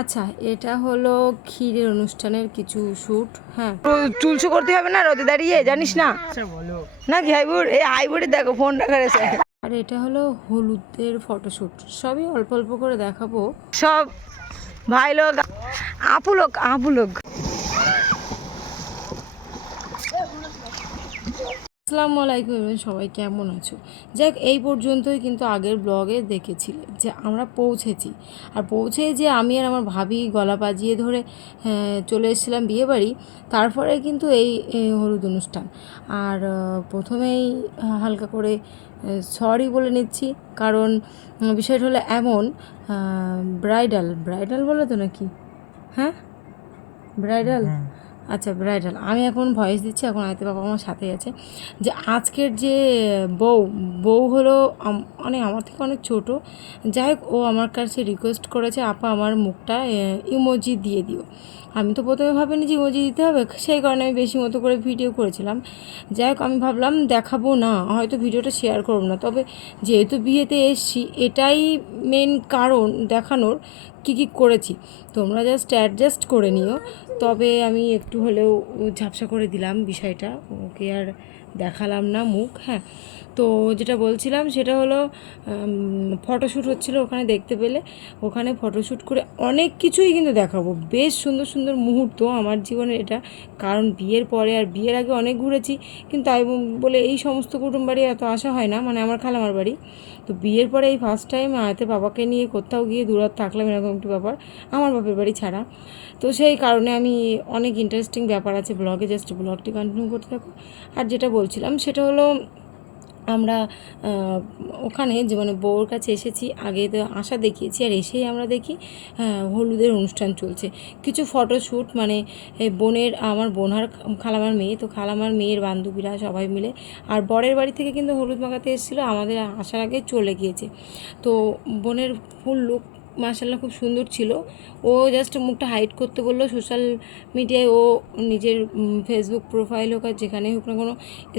আচ্ছা, এটা হলো ক্ষীরের অনুষ্ঠানের কিছু শ্যুট। হ্যাঁ, চুলসু করতে হবে না রোদে দাঁড়িয়ে, জানিস না? না কি হাইবুর, এই হাইবুরের দেখো ফোন রাখা রয়েছে। আর এটা হলো হলুদের ফটোশ্যুট। সবই অল্প অল্প করে দেখাবো। সব ভাই লোক, আপু লোক। আসসালামু আলাইকুম, সবাই কেমন আছো? যাক, এই পর্যন্তই কিন্তু আগের ব্লগে দেখেছিলে যে আমরা পৌঁছেছি। আর পৌঁছে যে আমি আর আমার ভাবি গলা বাজিয়ে ধরে চলে এসেছিলাম বিয়েবাড়ি। তারপরে কিন্তু এই হলুদ অনুষ্ঠান। আর প্রথমেই হালকা করে সরি বলে নিচ্ছি, কারণ বিষয়টা হলো এমন, ব্রাইডাল ব্রাইডাল বলে তো নাকি? হ্যাঁ, ব্রাইডাল। আচ্ছা, ব্রাইডাল। আমি এখন ভয়েস দিচ্ছি, এখন আয়তে বাবা আমার সাথেই আছে। যে আজকের যে বউ বউ হলো মানে আমার থেকে অনেক ছোট। যাই হোক, ও আমার কাছে রিকোয়েস্ট করেছে, আপা আমার মুখটা ইমোজি দিয়ে দিও। আমি তো প্রথমে ভাবিনি যে ইমোজি দিতে হবে, সেই কারণে আমি বেশি মতো করে ভিডিও করেছিলাম। যাই হোক, আমি ভাবলাম দেখাবো না, হয়তো ভিডিওটা শেয়ার করবো না, তবে যেহেতু বিয়েতে এসছি এটাই মেন কারণ দেখানোর কী কী করেছি। তোমরা জাস্ট অ্যাডজাস্ট করে নিও। তবে আমি একটু হলেও ঝাপসা করে দিলাম বিষয়টা, ওকে আর দেখালাম না মুখ। হ্যাঁ, তো যেটা বলছিলাম সেটা হলো ফটোশ্যুট হচ্ছিলো ওখানে, দেখতে পেলে। ওখানে ফটোশ্যুট করে অনেক কিছুই কিন্তু দেখাবো, বেশ সুন্দর সুন্দর মুহূর্ত আমার জীবনের এটা। কারণ বিয়ের পরে আর বিয়ের আগে অনেক ঘুরেছি, কিন্তু তাই বলে এই সমস্ত কুটুম বাড়ি এত আসা হয় না, মানে আমার খালামার বাড়ি। তো বিয়ের পরে এই ফার্স্ট টাইম আয়াতে বাবাকে নিয়ে কোথাও গিয়ে দূরাত থাকলাম, এরকম একটু ব্যাপার, আমার বাপের বাড়ি ছাড়া। তো সেই কারণে আমি অনেক ইন্টারেস্টিং ব্যাপার আছে ব্লগে, জাস্ট ব্লগটি কন্টিনিউ করতে থাকো। আর যেটা বলছিলাম সেটা হলো, আমরা ওখানে যে মানে বউর কাছে এসেছি, আগে তো আশা দেখিয়েছি, আর এসেই আমরা দেখি হলুদের অনুষ্ঠান চলছে। কিছু ফটোশ্যুট, মানে বোনের, আমার বোনার খালামার মেয়ে, তো খালামার মেয়ের বান্ধবীরা সবাই মিলে। আর বরের বাড়ি থেকে কিন্তু হলুদ মাখাতে এসেছিলো, আমাদের আসার আগে চলে গিয়েছে। তো বোনের ফুল লুক মার্শাল্লাহ খুব সুন্দর ছিল। ও জাস্ট মুখটা হাইড করতে বললো। সোশ্যাল মিডিয়ায় ও নিজের ফেসবুক প্রোফাইল হোক আর যেখানে হোক না কোনো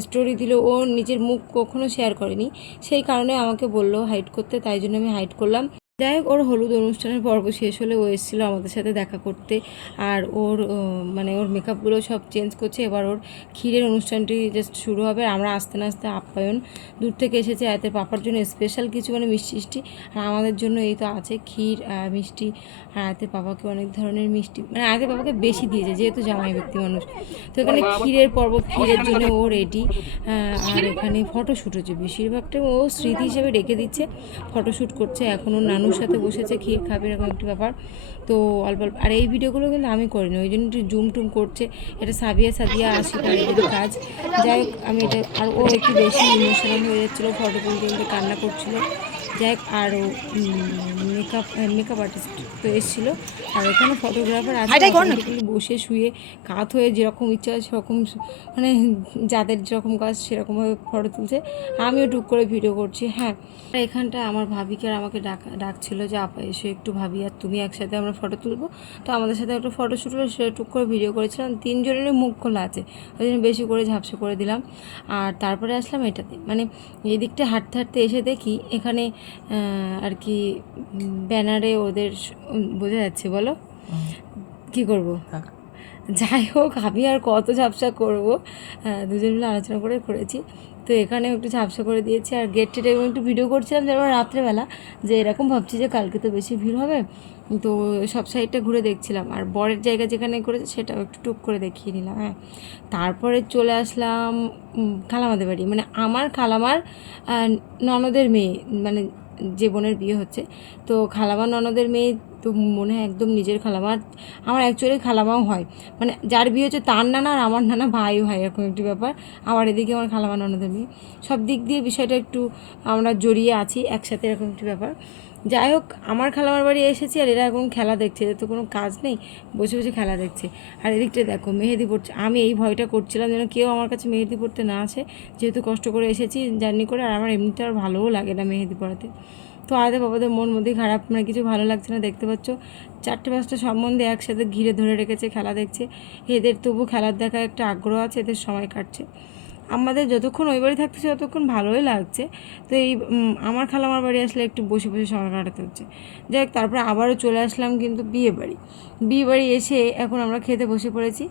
স্টোরি দিল, ও নিজের মুখ কখনো শেয়ার করেনি, সেই কারণে আমাকে বললো হাইড করতে, তাই জন্য আমি হাইড করলাম। যাই হোক, ওর হলুদ অনুষ্ঠানের পর্ব শেষ হলে ও এসেছিলো আমাদের সাথে দেখা করতে। আর ওর মানে ওর মেকআপগুলো সব চেঞ্জ করছে। এবার ওর ক্ষীরের অনুষ্ঠানটি জাস্ট শুরু হবে। আমরা আস্তে আস্তে আপ্যায়ন, দূর থেকে এসেছে আয়তের পাপার জন্য স্পেশাল কিছু, মানে মিষ্টি, আর আমাদের জন্য এই তো আছে ক্ষীর, মিষ্টি। আর আয়তের পাপাকে অনেক ধরনের মিষ্টি, মানে আয়তের পাপাকে বেশি দিয়েছে যেহেতু জামাই ব্যক্তি মানুষ। তো এখানে ক্ষীরের পর্ব, ক্ষীরের জন্য ও রেডি। আর এখানে ফটোশ্যুট হচ্ছে, বেশিরভাগটা ও স্মৃতি হিসেবে রেখে দিচ্ছে, ফটোশ্যুট করছে। এখনও নানুর সাথে বসেছে, ক্ষীর খাবে, এরকম একটি ব্যাপার। তো অল্প অল্প, আর এই ভিডিওগুলো কিন্তু আমি করিনি, ওই জন্য একটু জুম টুম করছে। এটা সাদিয়া আশিকা এদের কাজ। যাই হোক, আমি এটা, আর ও একটু বেশি ইমোশনাল হয়ে যাচ্ছিলো, ফটো তুলতে তুলতে কান্না করছিলো। যাই হোক, আরও মেকআপ আর্টিস্ট তো এসেছিলো। আর এখানে ফটোগ্রাফার আছে, অটোমেটিক্যালি বসে শুয়ে কাত হয়ে যেরকম ইচ্ছা সেরকম, মানে যাদের যেরকম কাজ সেরকমভাবে ফটো তুলছে। আমিও টুক করে ভিডিও করছি। হ্যাঁ, এখানটা আমার ভাবিকে আর আমাকে ডাকছিল যে আপা এসে একটু, ভাবি আর তুমি একসাথে আমরা ফটো তুলবো। তো আমাদের সাথে একটা ফটোশ্যুট হলো, সেটা টুক করে ভিডিও করেছিলাম। তিনজনেরই মুখ খোলা আছে, ওই জন্য বেশি করে ঝাপসা করে দিলাম। আর তারপরে আসলাম এটাতে, মানে এই দিকটা হাঁটতে হাঁটতে এসে দেখি এখানে আর কি ব্যানারে ওদের বোঝা যাচ্ছে, বলো কি করব। যাই হোক, আমি আর কত ঝাপসা করবো, দুজন মিলে আলোচনা করে করেছি। তো এখানে একটু ঝাপসা করে দিয়েছি। আর গেট টেটে একটু ভিডিও করছিলাম যেমন রাত্রেবেলা, যে এরকম ভাবছি যে কালকে তো বেশি ভিড় হবে, তো সব সাইডটা ঘুরে দেখছিলাম। আর বরের জায়গা যেখানে করেছে সেটাও একটু টুক করে দেখিয়ে নিলাম। হ্যাঁ, তারপরে চলে আসলাম খালামাদের বাড়ি, মানে আমার খালামার ননদের মেয়ে, মানে যে বোনের বিয়ে হচ্ছে। তো খালামা ননদের মেয়ে, তো মনে হয় একদম নিজের খালামার। আমার অ্যাকচুয়ালি খালামাও হয়, মানে যার বিয়ে হচ্ছে তার নানা আর আমার নানা ভাইও হয়, এরকম একটি ব্যাপার। আবার এদিকে আমার খালামা ননদের মেয়ে, সব দিক দিয়ে বিষয়টা একটু আমরা জড়িয়ে আছি একসাথে, এরকম একটি ব্যাপার। যাই হোক, আমার খালামার বাড়ি এসেছি, আর এরা এখন খেলা দেখছে, এদের তো কোনো কাজ নেই, বসে বসে খেলা দেখছে। আর এদিকটা দেখো মেহেদি পড়ছে। আমি এই ভয়টা করছিলাম যেন কেউ আমার কাছে মেহেদি পড়তে না আসে, যেহেতু কষ্ট করে এসেছি জার্নি করে, আর আমার এমনিতে আর ভালোও লাগে না মেহেদি পড়াতে। তো আয়দের বাবাদের মন মধ্যেই খারাপ, মানে কিছু ভালো লাগছে না। দেখতে পাচ্ছ 4-5টা সম্বন্ধে একসাথে ঘিরে ধরে রেখেছে, খেলা দেখছে। এদের তবু খেলার দেখা একটা আগ্রহ আছে, এদের সময় কাটছে। আমাদের যতক্ষণ ওই বাড়ি থাকতেছে ততক্ষণ ভালোই লাগছে। তো এই আমার খালামার বাড়ি আসলে একটু বসে বসে সময় কাটাতে হচ্ছে। যাই হোক, তারপরে আবারও চলে আসলাম কিন্তু বিয়ে বাড়ি এসে এখন আমরা খেতে বসে পড়েছি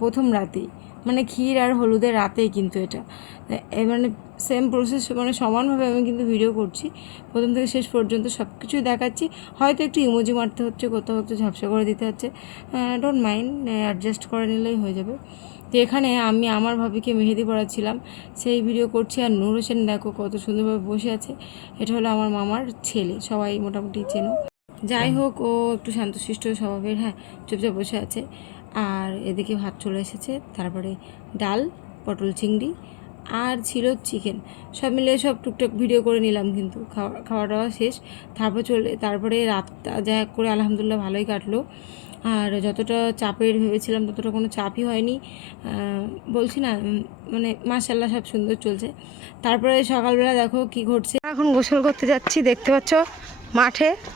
প্রথম রাতেই, মানে ক্ষীর আর হলুদের রাতেই কিন্তু এটা মানে সেম প্রসেস, মানে সমানভাবে আমি কিন্তু ভিডিও করছি, প্রথম থেকে শেষ পর্যন্ত সব কিছুই দেখাচ্ছি। হয়তো একটু ইমোজি মারতে হচ্ছে, কোথাও একটু ঝাপসা করে দিতে হচ্ছে, ডোন্ট মাইন্ড, অ্যাডজাস্ট করে নিলেই হয়ে যাবে। তো এখানে আমি আমার ভাবিকে মেহেদি পড়াচ্ছিলাম, সেই ভিডিও করছি। আর নূর হোসেন দেখো কত সুন্দরভাবে বসে আছে, এটা হলো আমার মামার ছেলে, সবাই মোটামুটি চেনো। যাই হোক, ও একটু শান্তশিষ্ট স্বভাবের, হ্যাঁ, চুপচাপ বসে আছে। আর এদিকে ভাত চলে এসেছে, তারপরে ডাল, পটল চিংড়ি আর ছিল চিকেন, সব মিলিয়ে সব টুকটাক ভিডিও করে নিলাম। কিন্তু খাওয়া দাওয়া শেষ, তারপরে রাতটা যা করে আলহামদুলিল্লাহ ভালোই কাটলো। আর যতটা চাপের ভেবেছিলাম ততটা কোনো চাপই হয়নি, বলছি না, মানে মাশাআল্লাহ সব সুন্দর চলছে। তারপরে সকালবেলা দেখো কি ঘটছে। এখন গোসল করতে যাচ্ছি, দেখতে পাচ্ছ,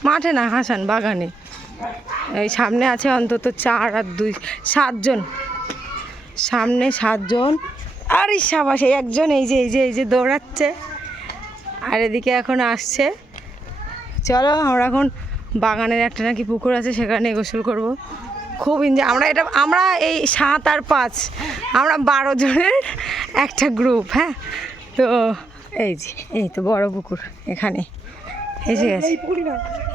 মাঠে না হাসান বাগানে। এই সামনে আছে অন্তত 4 আর 2 7 জন, সামনে 7 জন। আর এই সাবাস, এই একজন, এই যে দৌড়াচ্ছে, আর এদিকে এখন আসছে। চলো আমরা এখন বাগানের একটা নাকি পুকুর আছে, সেখানে গোসল করব। খুব এনজয়। আমরা এই 7 আর 5 আমরা 12 জনের একটা গ্রুপ, হ্যাঁ। তো এই তো বড় পুকুর এখানে এসে গেছে।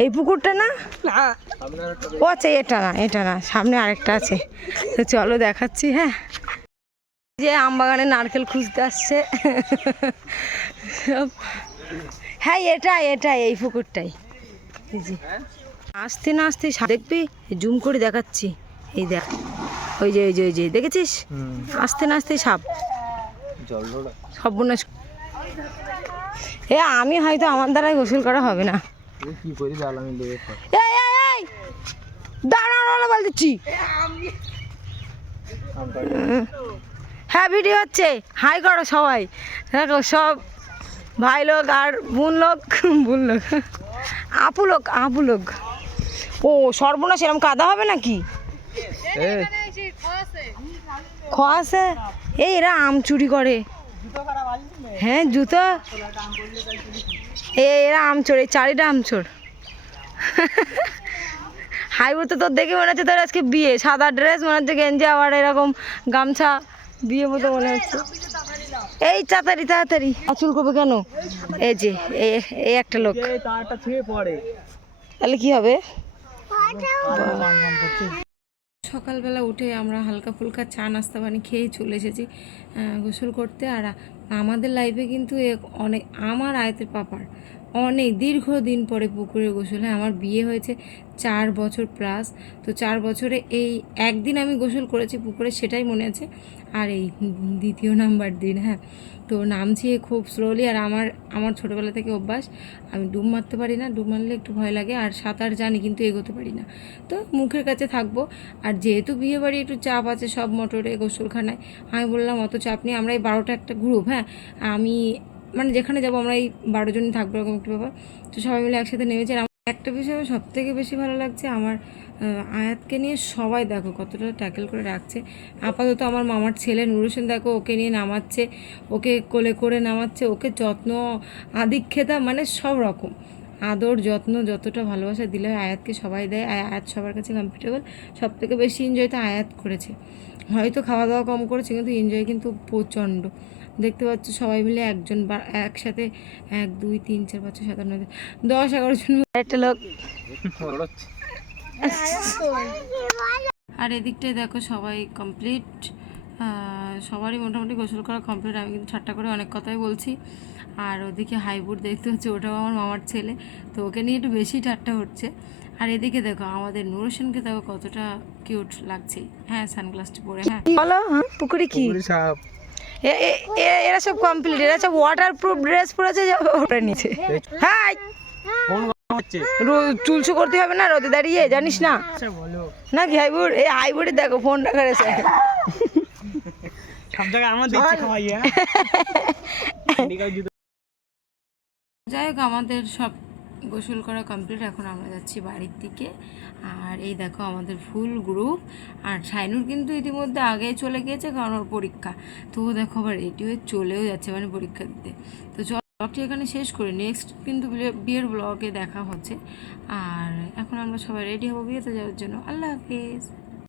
এই পুকুরটা না, ও আচ্ছা, এটা না, সামনে আরেকটা আছে। তো চলো দেখাচ্ছি, হ্যাঁ। যে আম বাগানে নারকেল খুঁজতে আসছে। হ্যাঁ, এটাই এই পুকুরটাই। আসতে না আসতে দেখবি, জুম করে দেখাচ্ছি, এই দেখ, ওই যে দেখেছিস, আসতে না আসতে সাপ, সর্বনাশ। আমি হয়তো, আমার দ্বারাই গোসল করা হবে না। দাঁড়ানো বল দিচ্ছি। হ্যাঁ, ভিডিও হচ্ছে, হাই করো সবাই, দেখো সব ভাই লোক আর বোন লোক, আপু লোক। ও সর্বনাশ, এরকম কাদা হবে নাকি? খোয়াছে, এরা আম চুরি করে। হ্যাঁ, জুতো, এরা আম চোর, এই 4টা আম চোর। হাইবুর তো তোর দেখে মনে হচ্ছে তোর আজকে বিয়ে, সাদা ড্রেস, মনে হচ্ছে গেঞ্জি, আবার এরকম গামছা, বিয়ে মতো মনে হচ্ছে। এই তাড়াতাড়ি আচুল করবে কেন? এই যে এই একটা লোক, তাহলে কি হবে? সকালবেলা উঠে আমরা হালকা ফুলকা চা নাস্তা পানি খেয়েই চলে এসেছি গোসল করতে। আর আমাদের লাইফে কিন্তু অনেক, আমার আয়তের পাপার অনেক দীর্ঘদিন পরে পুকুরে গোসল। হ্যাঁ, আমার বিয়ে হয়েছে 4 বছর প্লাস, তো 4 বছরে এই একদিন আমি গোসল করেছি পুকুরে, সেটাই মনে আছে। আর এই দ্বিতীয় নাম্বার দিন, হ্যাঁ। তো নামছি খুব স্লোলি। আর আমার ছোটোবেলা থেকে অভ্যাস, আমি ডুব মারতে পারি না, ডুব মারলে একটু ভয় লাগে। আর সাঁতার জানি কিন্তু এগোতে পারি না, তো মুখের কাছে থাকবো। আর যেহেতু বিয়ে বাড়ি একটু চাপ আছে সব মোটরে গোসলখানায়, আমি বললাম অত চাপ নেই, আমরা এই 12টা একটা গ্রুপ, হ্যাঁ, আমি মানে যেখানে যাবো আমরা এই 12 জনই থাকবো, এরকম একটা ব্যাপার। তো সবাই মিলে একসাথে নেমেছি। আর একটা বিষয় আমার সব থেকে বেশি ভালো লাগছে, আমার আয়াতকে নিয়ে সবাই দেখো কতটা ট্যাকেল করে রাখছে। আপাতত আমার মামার ছেলে নূর হোসেন দেখো ওকে নিয়ে নামাচ্ছে, ওকে কোলে করে নামাচ্ছে, ওকে যত্ন আদিক্ষেতা, মানে সব রকম আদর যত্ন, যতটা ভালোবাসা দিলে আয়াতকে সবাই দেয়। আয়াত সবার কাছে কমফর্টেবল, সব থেকে বেশি এনজয় তো আয়াত করেছে। হয়তো খাওয়া দাওয়া কম করেছে, কিন্তু এনজয় কিন্তু প্রচণ্ড। দেখতে পাচ্ছ সবাই মিলে একজন বা একসাথে 1 2 3 4 5 6 7 8 9 10 11 জন একটা লোক। আর এদিকটায় দেখো সবাই কমপ্লিট, সবারই মোটামুটি গোসল করা কমপ্লিট। আমি কিন্তু ঠাট্টা করে অনেক কথাই বলছি। আর ওদিকে হাইবুর দেখতে হচ্ছে, ওটাও আমার মামার ছেলে, তো ওকে নিয়ে একটু বেশি ঠাট্টা হচ্ছে। আর এদিকে দেখো আমাদের নূর হোসেনকে দেখো কতটা কিউট লাগছে, হ্যাঁ, সানগ্লাসটা পরে। হ্যাঁ বলো, হ্যাঁ, পুকুরে কি এরা সব কমপ্লিট, এরা সব ওয়াটারপ্রুফ ড্রেস পরেছে, ওটা নিচে। হ্যাঁ, চুলসু করতে হবে না রোদে দাঁড়িয়ে, জানিস না নাকি হাইবুর? এই হাইবুরে দেখো ফোন রাখা রয়েছে, সব জায়গায় আমার দেখছি খাওয়াইয়া। যাই হোক, আমাদের সব গোসল করা কমপ্লিট, এখন আমরা যাচ্ছি বাড়ির দিকে। আর এই দেখো আমাদের ফুল গ্রুপ। আর শাইনুর কিন্তু ইতিমধ্যে আগেই চলে গিয়েছে, কারণ ওর পরীক্ষা। তো ও দেখো আবার রেডি হয়ে চলেও যাচ্ছে, মানে পরীক্ষা দিতে। তো চল ব্লগটি এখানে শেষ করি, নেক্সট কিন্তু বিয়ের ব্লগে দেখা হচ্ছে। আর এখন আমরা সবাই রেডি হবো বিয়েতে যাওয়ার জন্য। আল্লাহ হাফিজ।